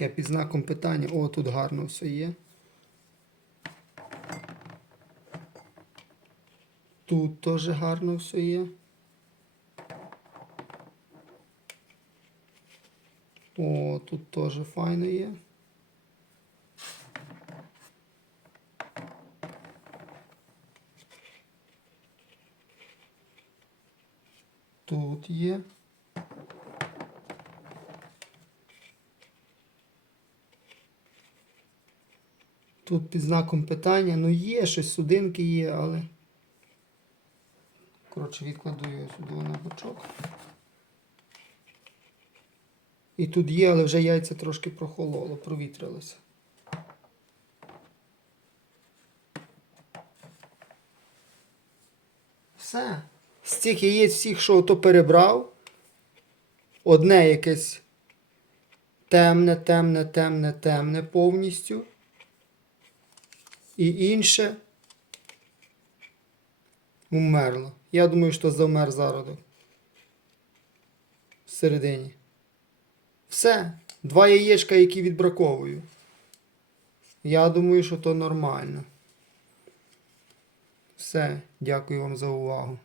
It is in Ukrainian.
Таке під знаком питання. О, тут гарно все є. Тут теж гарно все є. О, тут теж файно є. Тут є. Тут під знаком питання, ну є щось, судинки є, але. Коротше, відкладу його сюди на бочок. І тут є, але вже яйця трошки прохололо, провітрилося. Все. З цих яєць всіх, що ото перебрав, одне якесь темне, темне, темне, темне повністю. І інше умерло. Я думаю, що завмер зародок. Всередині. Все. Два яєчка, які відбраковую. Я думаю, що то нормально. Все. Дякую вам за увагу.